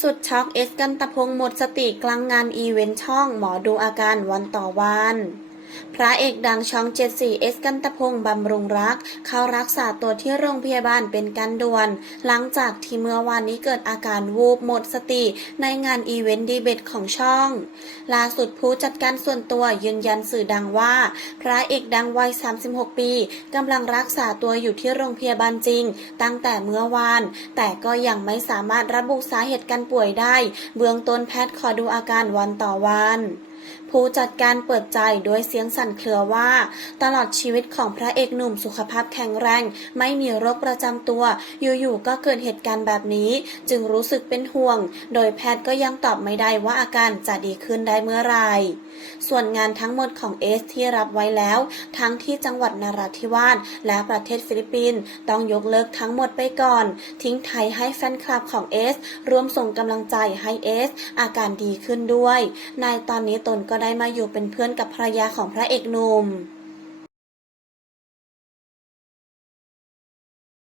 สุดช็อกเอสกันตะพงหมดสติกลางงานอีเวนต์ช่องหมอดูอาการวันต่อวัน พระเอกดังช่องเจ็ดสี่เอสกันตะพงบำรุงรัก เข้ารักษาตัวที่โรงพยาบาลเป็นการด่วน หลังจากที่เมื่อวานนี้เกิดอาการวูบหมดสติ ในงานอีเวนต์ดีเบตของช่อง ล่าสุดผู้จัดการส่วนตัวยืนยันสื่อดังว่า พระเอกดังวัย 36 ปีกำลังรักษาตัวอยู่ที่โรงพยาบาลจริง ตั้งแต่เมื่อวาน แต่ก็ยังไม่สามารถระบุสาเหตุการป่วยได้ เบื้องต้นแพทย์ขอดูอาการวันต่อวัน ผู้จัดการเปิดใจด้วยเสียงสั่นเครือว่า ตลอดชีวิตของพระเอกหนุ่มสุขภาพแข็งแรง ไม่มีโรคประจำตัว อยู่ๆก็เกิดเหตุการณ์แบบนี้ จึงรู้สึกเป็นห่วง โดยแพทย์ก็ยังตอบไม่ได้ว่าอาการจะดีขึ้นได้เมื่อไหร่ส่วนงานทั้งหมดของเอสที่รับไว้แล้ว ทั้งที่จังหวัดนราธิวาสและประเทศฟิลิปปินส์ต้องยกเลิกทั้งหมดไปก่อน ทิ้งไทยให้แฟนคลับของเอสร่วมส่งกำลังใจให้เอสอาการดีขึ้นด้วย ในตอนนี้ตนนก็ได้มาอยู่เป็นเพื่อนกับภรรยาของพระเอกหนุ่ม